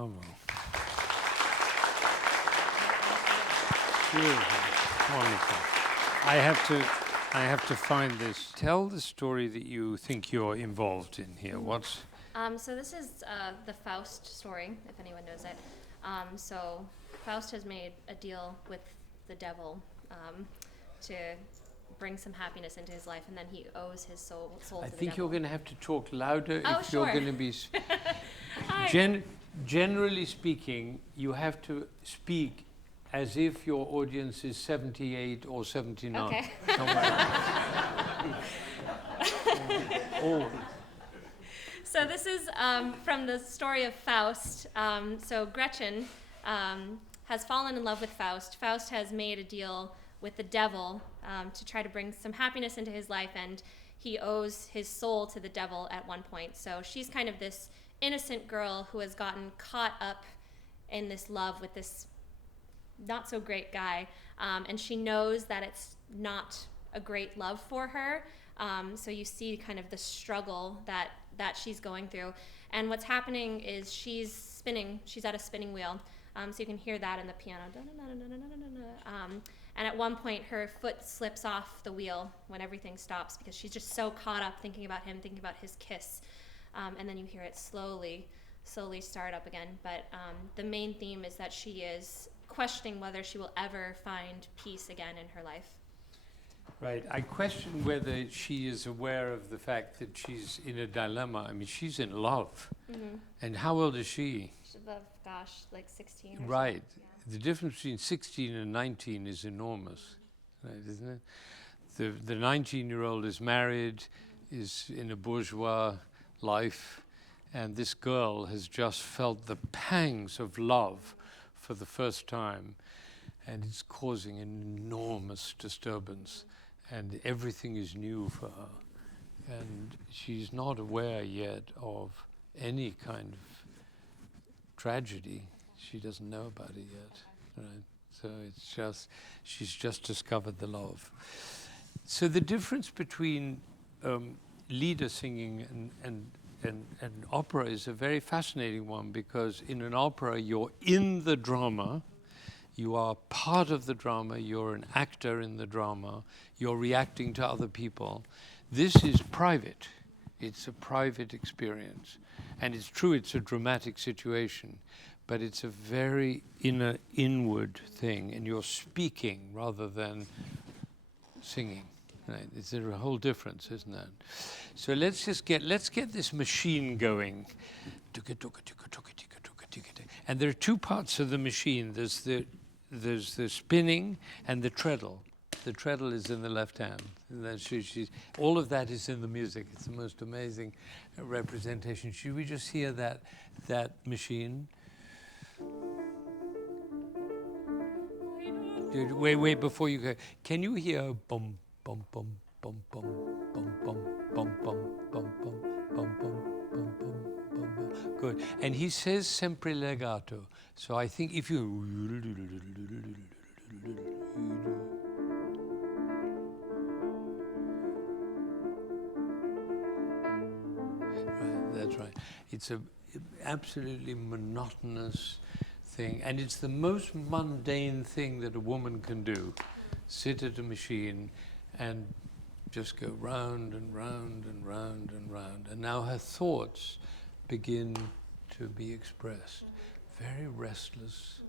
Bravo. Beautiful. Wonderful. I have to find this. Tell the story that you think you're involved in here. What's... So this is the Faust story, if anyone knows it. So Faust has made a deal with the devil to bring some happiness into his life, and then he owes his soul to the devil. I think you're going to have to talk louder if sure. you're going to be... Generally speaking, you have to speak as if your audience is 78 or 79. Okay. So this is from the story of Faust. So Gretchen has fallen in love with Faust. Faust has made a deal with the devil to try to bring some happiness into his life, and he owes his soul to the devil at one point. So she's kind of this innocent girl who has gotten caught up in this love with this not so great guy, and she knows that it's not a great love for her. So you see kind of the struggle that she's going through. And what's happening is she's at a spinning wheel. So you can hear that in the piano. And at one point her foot slips off the wheel when everything stops because she's just so caught up thinking about him, thinking about his kiss. And then you hear it slowly start up again. But the main theme is that she is questioning whether she will ever find peace again in her life. Right. I question whether she is aware of the fact that she's in a dilemma. I mean, she's in love. Mm-hmm. And how old is she? She's about, like 16 or right. So. Yeah. The difference between 16 and 19 is enormous, right, isn't it? The 19-year-old is married, is in a bourgeois life, and this girl has just felt the pangs of love for the first time, and it's causing an enormous disturbance, and everything is new for her. And she's not aware yet of any kind of tragedy. She doesn't know about it yet, right? So it's just, she's just discovered the love. So the difference between lieder singing and opera is a very fascinating one, because in an opera you're in the drama, you are part of the drama, you're an actor in the drama, you're reacting to other people. This is private. It's a private experience. And it's true, it's a dramatic situation, but it's a very inward thing, and you're speaking rather than singing. Right? It's a whole difference, isn't it? So let's get this machine going. And there are two parts of the machine. There's the spinning and the treadle. The treadle is in the left hand. And then all of that is in the music. It's the most amazing representation. Should we just hear that machine? Wait, before you go, can you hear bum, bum, bum, bum, bum, bum, bum, bum, bum, bum, bum, bum, bum, bum, bum, bum. Good. And he says sempre legato. So I think if you... Right, that's right. It's a absolutely monotonous thing, and it's the most mundane thing that a woman can do. Sit at a machine and just go round and round and round and round. And now her thoughts begin to be expressed. Very restless,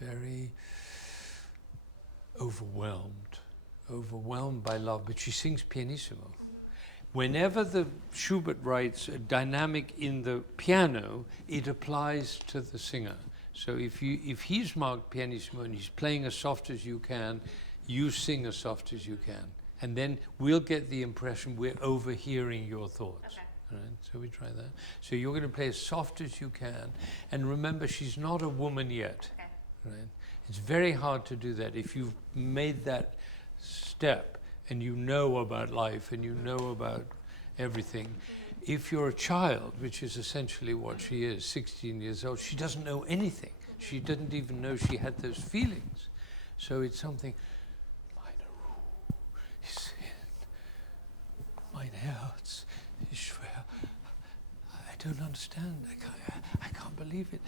very overwhelmed by love, but she sings pianissimo. Whenever the Schubert writes a dynamic in the piano, it applies to the singer. So if he's marked pianissimo and he's playing as soft as you can, you sing as soft as you can. And then we'll get the impression we're overhearing your thoughts. Okay. Right? So we try that. So you're going to play as soft as you can. And remember, she's not a woman yet. Okay. Right? It's very hard to do that. If you've made that step and you know about life and you know about everything, if you're a child, which is essentially what she is, 16 years old, she doesn't know anything. She didn't even know she had those feelings. So it's something, meine Ruhe ist mein Herz ist schwer. I don't understand. I can't believe it.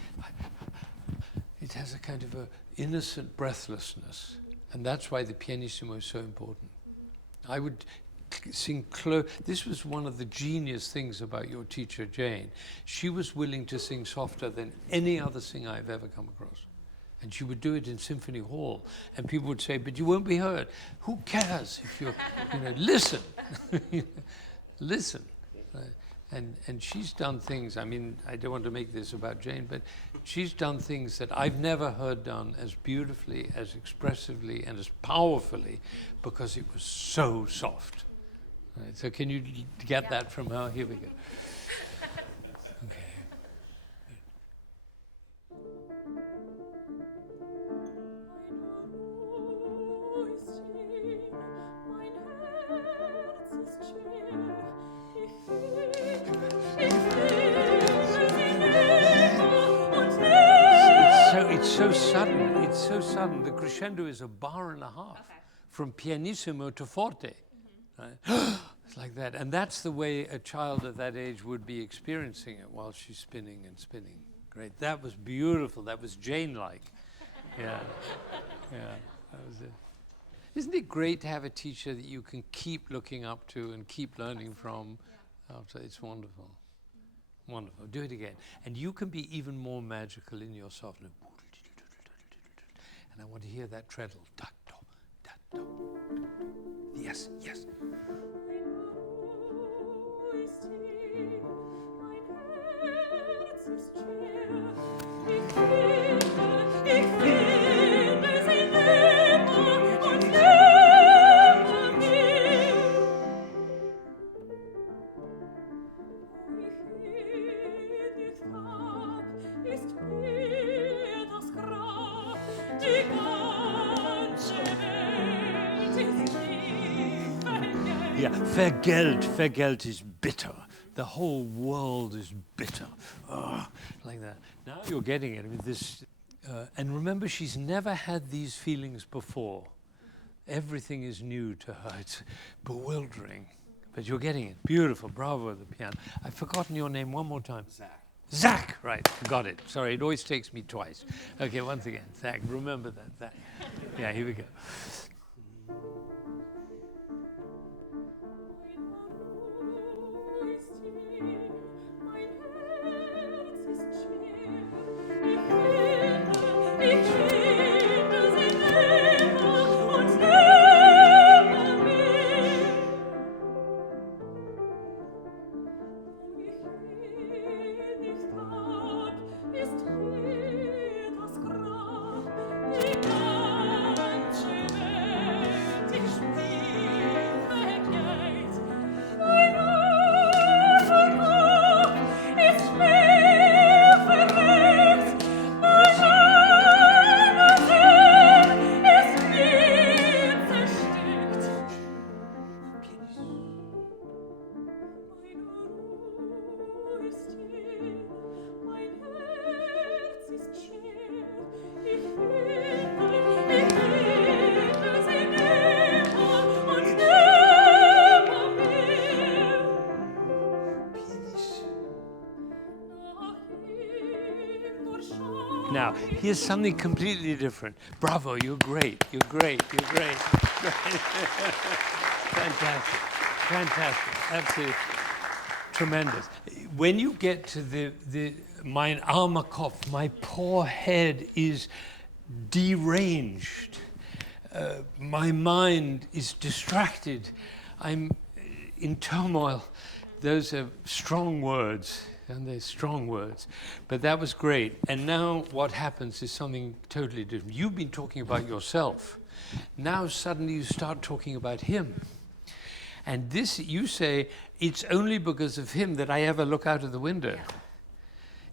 It has a kind of a innocent breathlessness, and that's why the pianissimo is so important. I would sing this was one of the genius things about your teacher, Jane. She was willing to sing softer than any other singer I've ever come across. And she would do it in Symphony Hall, and people would say, but you won't be heard. Who cares if you're, listen. Listen. And she's done things, I mean, I don't want to make this about Jane, but she's done things that I've never heard done as beautifully, as expressively, and as powerfully, because it was so soft. Right, so can you get that from her? Here we go. Okay. It's so sudden. It's so sudden. The crescendo is a bar and a half, from pianissimo to forte. Right? It's like that. And that's the way a child at that age would be experiencing it while she's spinning and spinning. Great. That was beautiful. That was Jane-like. Yeah. Yeah. That was it. Isn't it great to have a teacher that you can keep looking up to and keep learning from? After? It's wonderful. Wonderful. Do it again. And you can be even more magical in your softness. And I want to hear that treadle. Da, do, da, do. Yes, yes. Yeah, vergelt is bitter. The whole world is bitter. Oh, like that. Now you're getting it. I mean, this, and remember, she's never had these feelings before. Everything is new to her. It's bewildering. But you're getting it. Beautiful. Bravo, the piano. I've forgotten your name one more time. Zach. Zach, right. Got it. Sorry, it always takes me twice. Okay, once again. Zach, remember that. Zach. Yeah, here we go. Now, here's something completely different. Bravo, you're great. You're great. You're great. Fantastic. Fantastic. Absolutely tremendous. When you get to the mein armer Kopf, my poor head is deranged. My mind is distracted. I'm in turmoil. Those are strong words. And they're strong words. But that was great. And now what happens is something totally different. You've been talking about yourself. Now suddenly you start talking about him. And this, you say, it's only because of him that I ever look out of the window. Yeah.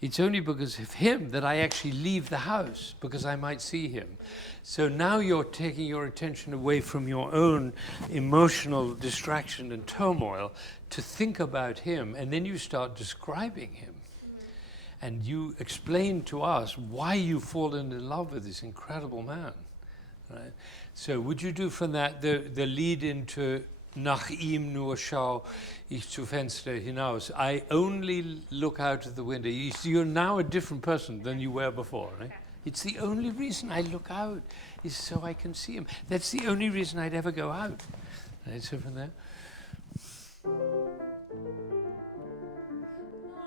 It's only because of him that I actually leave the house, because I might see him. So now you're taking your attention away from your own emotional distraction and turmoil to think about him, and then you start describing him. And you explain to us why you've fallen in love with this incredible man. Right? So would you do from that the lead into Nach ihm nur schau ich zu Fenster hinaus. I only look out of the window. You're now a different person than you were before, right? It's the only reason I look out is so I can see him. That's the only reason I'd ever go out. Right, so from there.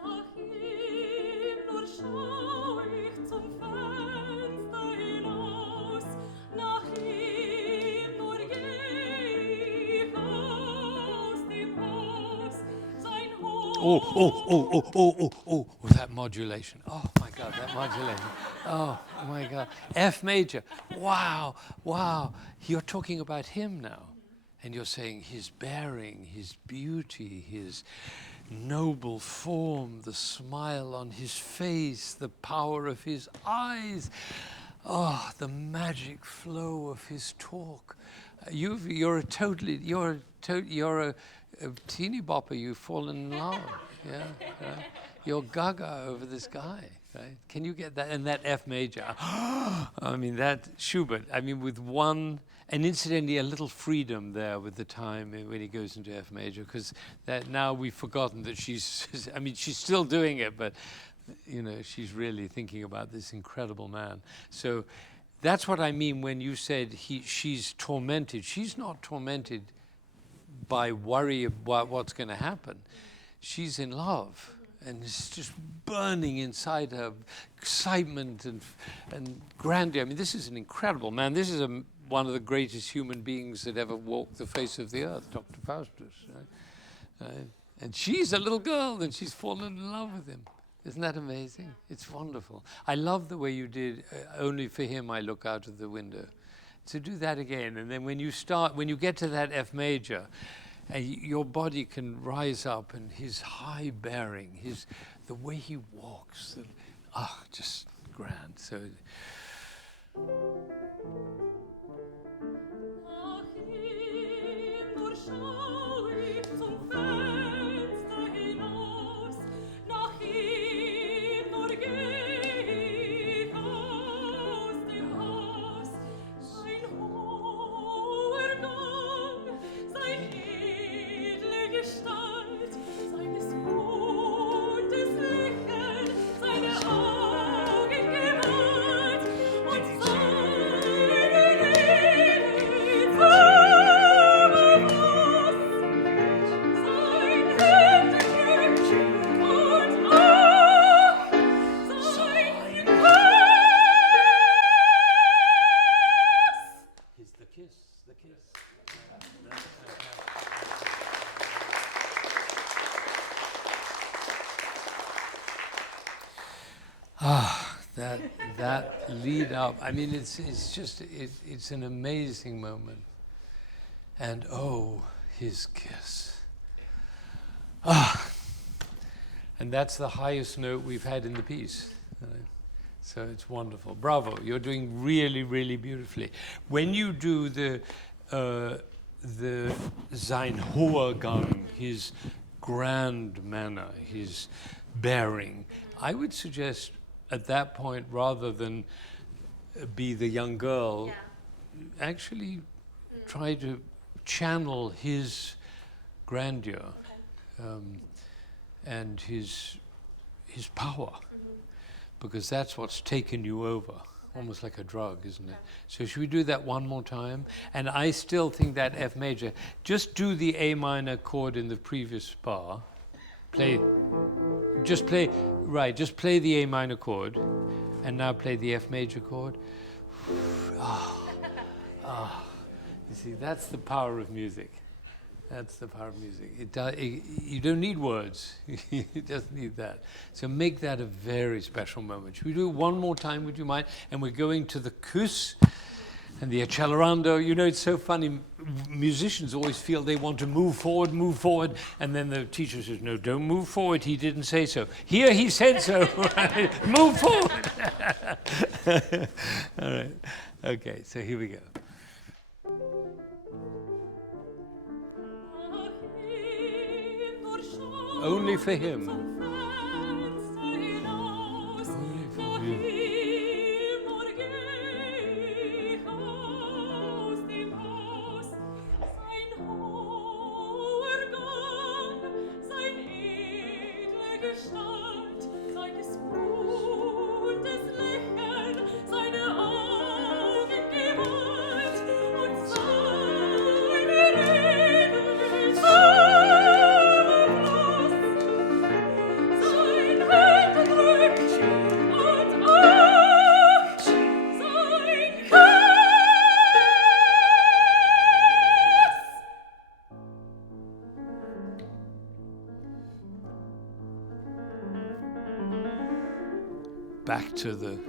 Nach ihm nur schau ich zum Fenster hinaus, nach ihm nur geh ich aus dem Haus, sein Oh, that modulation. Oh my God, that modulation. Oh my God. F major. Wow. You're talking about him now. And you're saying his bearing, his beauty, his noble form, the smile on his face, the power of his eyes, the magic flow of his talk. You're a teeny bopper. You've fallen in love. Yeah, right? You're gaga over this guy. Right? Can you get that? And that F major. I mean, that Schubert. I mean, with one. And incidentally, a little freedom there with the time when he goes into F major, because that now we've forgotten that she's still doing it, but she's really thinking about this incredible man. So that's what I mean when you said she's tormented. She's not tormented by worry about what's going to happen. She's in love. And it's just burning inside her, excitement and grandeur. I mean, this is an incredible man. This is one of the greatest human beings that ever walked the face of the earth, Dr. Faustus. Right? And she's a little girl, and she's fallen in love with him. Isn't that amazing? It's wonderful. I love the way you did, only for him I look out of the window. So do that again. And then when you get to that F major, your body can rise up, and his high bearing, the way he walks, just grand. So. Nach ihm nur schau ich zum Fenster hinaus, nach ihm nur geh ich aus dem Haus, sein hoher Gang, sein edle Gestalt, seines Mutes Lächeln, seine Augengewalt und That lead up. I mean, it's an amazing moment. And his kiss. And that's the highest note we've had in the piece. So it's wonderful. Bravo, you're doing really, really beautifully. When you do the sein hoher Gang, his grand manner, his bearing, I would suggest at that point, rather than be the young girl, actually try to channel his grandeur and his power, because that's what's taken you over, almost like a drug, isn't it? So should we do that one more time? And I still think that F major, just do the A minor chord in the previous bar. Just play the A minor chord, and now play the F major chord. You see, that's the power of music. That's the power of music. You don't need words. You just need that. So make that a very special moment. Should we do it one more time, would you mind? And we're going to the Kuss and the accelerando. You know, it's so funny. Musicians always feel they want to move forward, and then the teacher says, no, don't move forward. He didn't say so. Here he said so. Move forward. All right. Okay, so here we go. Only for him. Only for him. to the...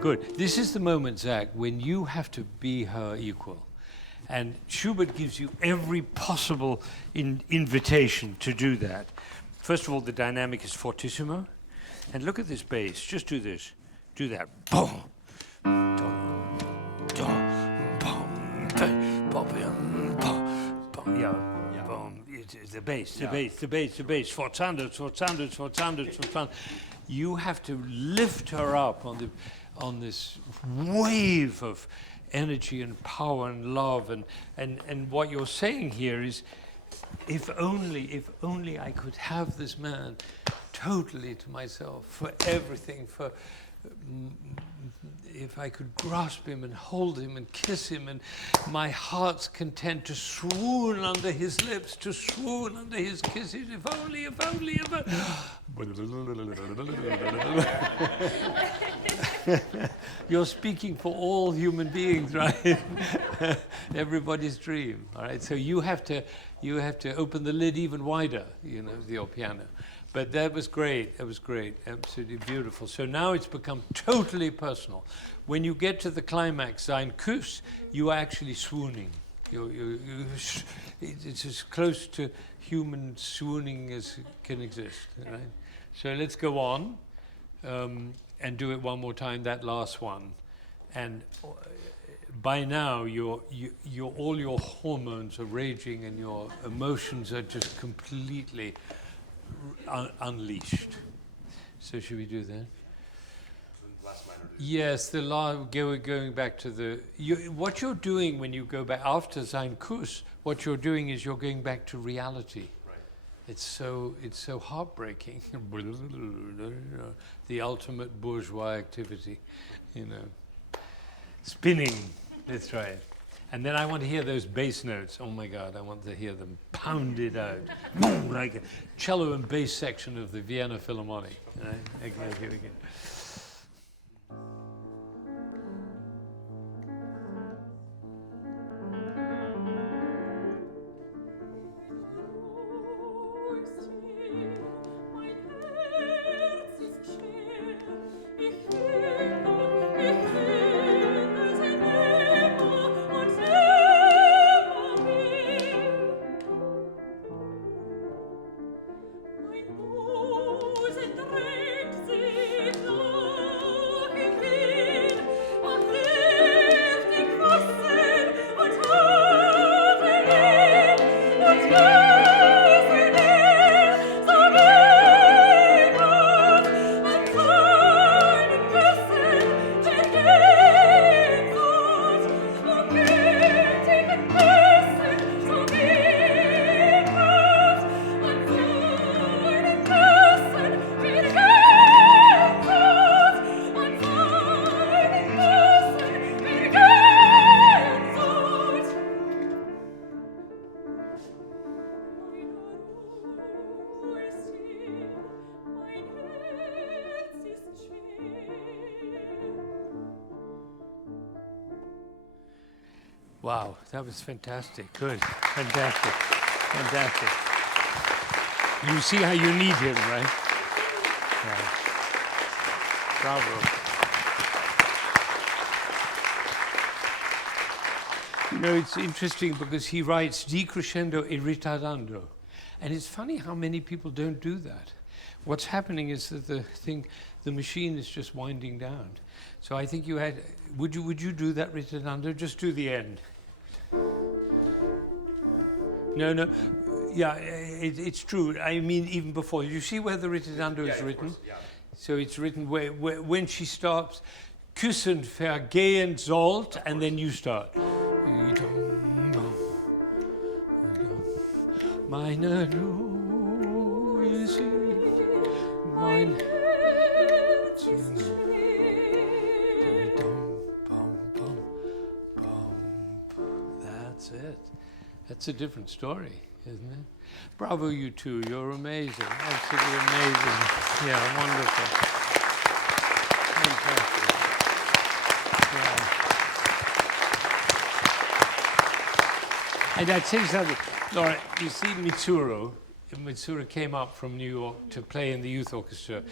Good. This is the moment, Zach, when you have to be her equal. And Schubert gives you every possible invitation to do that. First of all, the dynamic is fortissimo. And look at this bass. Just do this. Do that. Boom. Yeah. Boom. It's the bass, the bass, the bass, the bass. Forzando. You have to lift her up on this wave of energy and power and love, and what you're saying here is, if only I could have this man totally to myself, for everything, if I could grasp him and hold him and kiss him, and my heart's content to swoon under his lips, to swoon under his kisses, if only. You're speaking for all human beings, right? Everybody's dream, all right? So you have to open the lid even wider, your piano. But that was great. That was great. Absolutely beautiful. So now it's become totally personal. When you get to the climax, Sein Kuss, you are actually swooning. It's as close to human swooning as can exist. Right? So let's go on and do it one more time. That last one, and by now all your hormones are raging and your emotions are just completely unleashed. So should we do that? Last minor. Yes, going back to what you're doing when you go back after Sein Kuss, what you're doing is you're going back to reality. Right. It's so heartbreaking. The ultimate bourgeois activity, Spinning, that's right. And then I want to hear those bass notes. Oh my God, I want to hear them pounded out. Like a cello and bass section of the Vienna Philharmonic. Right? Okay, here we go. Wow, that was fantastic. Good. Fantastic. Fantastic. You see how you need him, right? Yeah. Bravo. It's interesting because he writes decrescendo e ritardando. And it's funny how many people don't do that. what's happening is that the machine is just winding down. So I think you had, would you do that ritardando? Just do the end. No, yeah, it's true. I mean, even before, you see where the ritardando is written? Course, yeah. So it's written where when she stops, küssend vergehen sollt, and then you start. Meine Luisi, mein Herz ist That's it. That's a different story, isn't it? Bravo, you two. You're amazing. Absolutely amazing. Yeah, wonderful. Fantastic. Yeah. And I'd say something. Laura, you see Mitsuru. Mitsuru came up from New York to play in the youth orchestra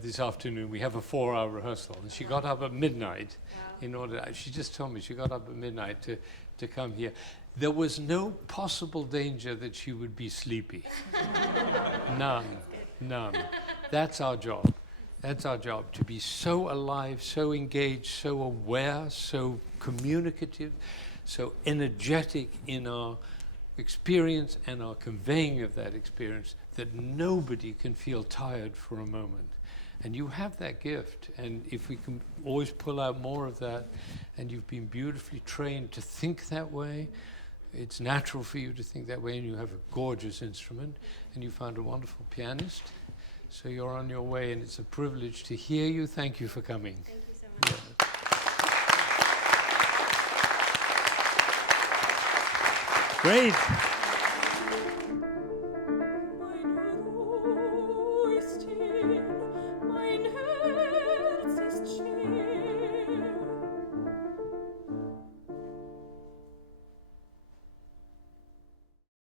this afternoon. We have a 4-hour rehearsal. And she got up at midnight in order, she just told me she got up at midnight to come here. There was no possible danger that she would be sleepy. None. That's our job. That's our job, to be so alive, so engaged, so aware, so communicative, so energetic in our experience and our conveying of that experience that nobody can feel tired for a moment. And you have that gift, and if we can always pull out more of that, and you've been beautifully trained to think that way, it's natural for you to think that way, and you have a gorgeous instrument, and you found a wonderful pianist, so you're on your way, and it's a privilege to hear you. Thank you for coming. Thank you so much. Yeah. Great.